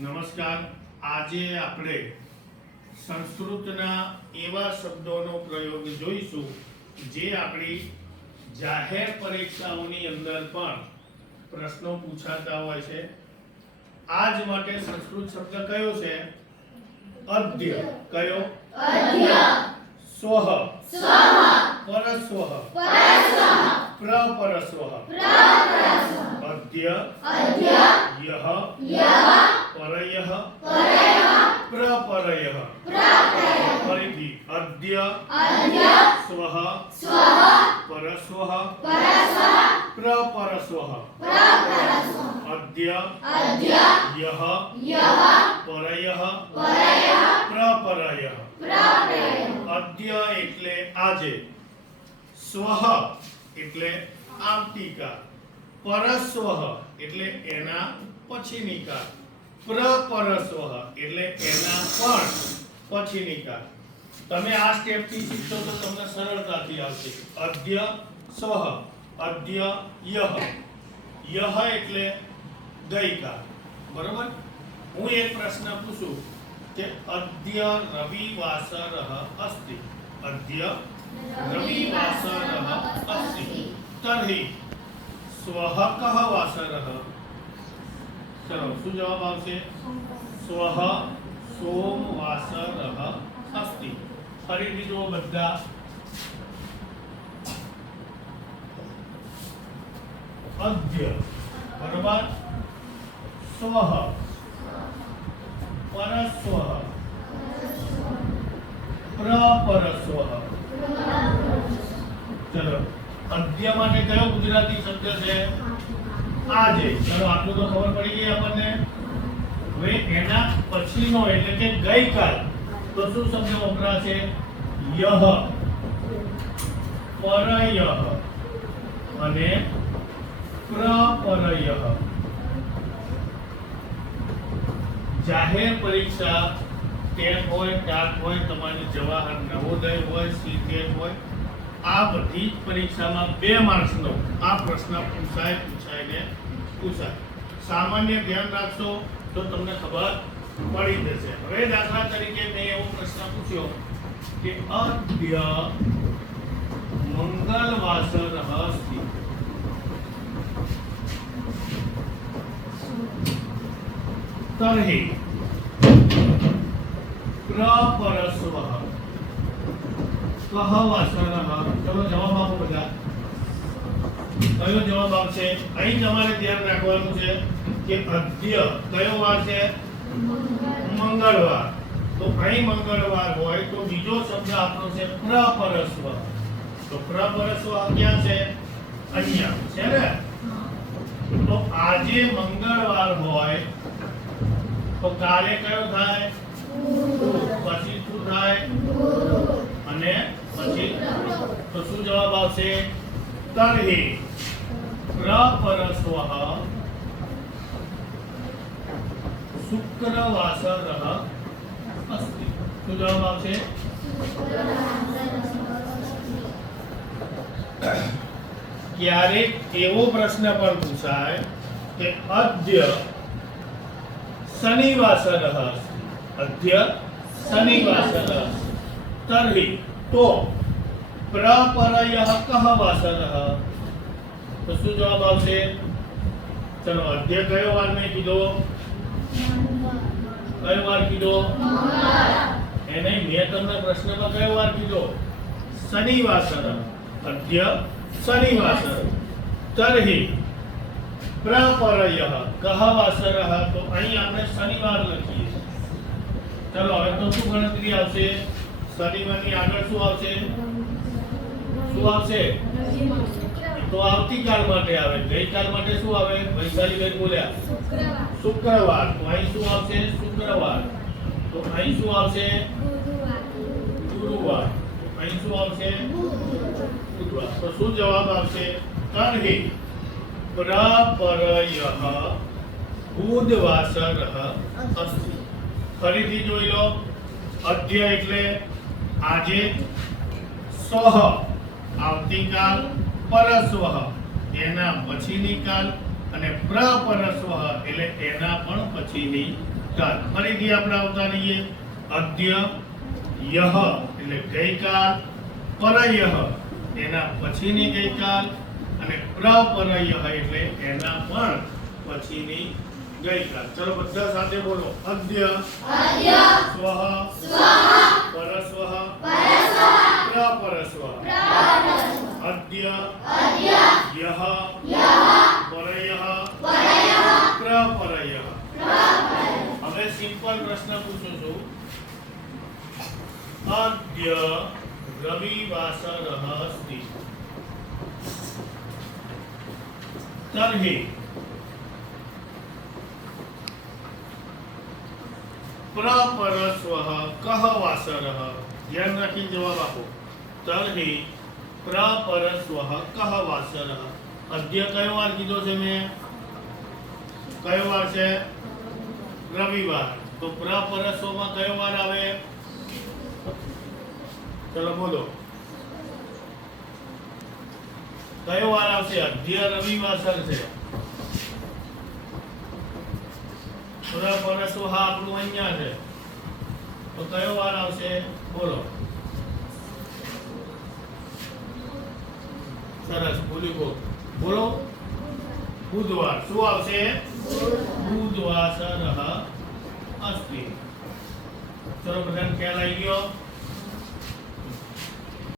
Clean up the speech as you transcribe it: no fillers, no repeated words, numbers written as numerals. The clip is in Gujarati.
નમસ્કાર. આજે આપણે સંસ્કૃતના એવા શબ્દોનો પ્રયોગ જોઈશું જે આપણી જાહેર પરીક્ષાઓની અંદર પણ પ્રશ્નો પૂછાતા હોય છે. આજ માટે સંસ્કૃત શબ્દ કયો છે? અદ્ય. કયો? અદ્ય. સ્વઃ. સ્વઃ. પરસ્વઃ. પરસ્વઃ. પ્રપરસ્વઃ. પ્રપરસ્વઃ. અદ્ય. અદ્ય. યઃ. યઃ. પરયઃ. પરયઃ. પ્રપરયઃ. પ્રપરયઃ. ફરીથી અદ્ય. અદ્ય. સ્વઃ. સ્વઃ. પરસ્વઃ. પરસ્વઃ. પ્રપરસ્વઃ. પ્રપરસ્વઃ. અદ્ય. અદ્ય. યઃ. યઃ. પરયઃ. પરયઃ. પ્રપરયઃ. પ્રપરયઃ. અદ્ય એટલે આજે, સ્વઃ એટલે આવતીકાલ, પરસ્વઃ એટલે એના પછીની કાળ, પ્રપરસ્વઃ એટલે એના પણ પછીની કાળ. તમે આ સ્ટેપથી શીખશો તો તમને સરળતાથી આવશે. અદ્ય સ્વઃ, અદ્ય યઃ. યઃ એટલે ગઈકાલ. બરોબર? હું એક પ્રશ્ન પૂછું કે અદ્ય રવિવાસરઃ અસ્તિ. અદ્ય રવિવાસરઃ અસ્તિ. તર્हि સ્વઃ કઃ વાસરઃ? ચલો, શું જવાબ આવશે? સ્વઃ સોમવાસરઃ અસ્તિ. ફરીથી જુઓ બધા. અદ્ય બરોબર, સ્વઃ, પરસ્વઃ, પ્રપરસ્વઃ. ચલો, અદ્ય માટે કયો ગુજરાતી શબ્દ છે? આજે. ચલો, આટલું તો ખબર પડી ગઈ આપણને. હવે એના પછીનો એટલે કે ગઈકાલ તો શું શબ્દ વપરાશે? યહ, પરયઃ અને પ્રપરયઃ. જાહેર પરીક્ષા 10 હોય, ટાટ હોય, તમારી જવાહર નવોદય હોય, સીટેટ હોય, આ બધી જ પરીક્ષામાં 2 માર્ક્સનો આ પ્રશ્ન પૂછાય. સામાન્ય ધ્યાન રાખશો તો તમને ખબર પડી જશે. હવે દાખલા તરીકે મેં એવો પ્રશ્ન પૂછ્યો કે અદ્ય મંગલવાસરઃ અસ્તિ. તર્हि પ્રપરસ્વઃ કઃ વાસરઃ? ચલો, જવાબ આપો બધા. કયો જવાબ આવશે? અહીં તમારે ધ્યાન રાખવાનું છે કે અદ્ય કયો વાર છે? મંગળવાર. તો અહીં મંગળવાર હોય તો બીજો શબ્દ આપણો છે પ્રપરસ્વ. તો પ્રપરસ્વ ક્યાં છે? અહીંયા છે ને. તો આજે મંગળવાર હોય તો કાલે કયો થાય? પછી શું થાય? અને પછી તો શું જવાબ આવશે? તર્हि પ્રપરસ્વઃ શુક્રવાસરઃ અસ્તિ. શું જવાબ આવશે? ક્યારેક એવો પ્રશ્ન પણ પૂછાય કે અદ્ય શનિવાસરઃ અસ્તિ. અદ્ય શનિવાસરઃ અસ્તિ. તર્हि તો પ્રપરયઃ કઃ વાસરઃ? તો શું જવાબ આવશે? ચલો, અદ્ય કયો વાર મેં કીધો? કયો વાર કીધો? એને મેં તમને પ્રશ્નમાં કયો વાર કીધો? શનિવાસરઃ. અદ્ય શનિવાસરઃ. તર્हि પ્રપરયઃ કઃ વાસરઃ? તો અહીં આપણે શનિવાર લખીએ. ચલો, હવે તો શું ગણતરી આવશે? શનિવારની આગળ શું આવશે? શું આવશે? તો આવતીકાલ માટે આવે. ગઈકાલ માટે શું આવે? વૈશાલી બેન બોલ્યા શુક્રવાર. તો અહીં શું આવશે? શુક્રવાર. તો અહીં શું આવશે? ગુરુવાર. તો અહીં શું આવશે? બુધવાર. તો શું જવાબ આવશે? તર્हि પ્રપરયઃ બુધવાસરઃ અસ્તિ. ફરીથી જોઈ લો. અદ્ય એટલે આજે, સ્વઃ આવતીકાલ, પરસ્વઃ એના પછીની કાલ અને પ્રપરસ્વઃ એટલે એના પણ પછીની ચાલ ફરીથી આપણે આવતા રહીએ. અદ્ય યહ એટલે ગઈકાલ, પરયઃ એના પછીની ગઈકાલ અને પ્રપરયઃ એટલે એના પણ પછીની ગઈકાલ. ચલો બધા સાથે બોલો. અદ્ય અદ્ય સ્વઃ સ્વઃ પરસ્વઃ પરસ્વઃ પ્રપરસ્વઃ. પ્રપરસ્વઃ અદ્ય અદ્ય યહ યહ પરયઃ પરયઃ પ્રપરયઃ. પ્રપરયઃ. હવે સિમ્પલ પ્રશ્ન પૂછું છું. અદ્ય રવિવાસરઃ અસ્તિ તર્हि પ્રપરસ્વઃ કઃ વાસરઃ. ધ્યાન રાખીને જવાબ આપો. તર્हि પ્રપરસ્વઃ કઃ વાસરઃ. અદ્ય કયો વાર કીધો છે મેં? કયો વાર છે? રવિવાર. તો પ્રપરસ્વમાં કયો વાર આવે? ચલો બોલો. કયો વાર આવશે? અદ્ય રવિવાસર છે. પ્રપરસ્વ આપણું અહીંયા છે. તો કયો વાર આવશે? બોલો. સરસ બોલી બોલો. બુધવાર. શું આવશે? બુધવાસરઃ અસ્તિ. ચલો બધાને ખ્યાલ આવી ગયો?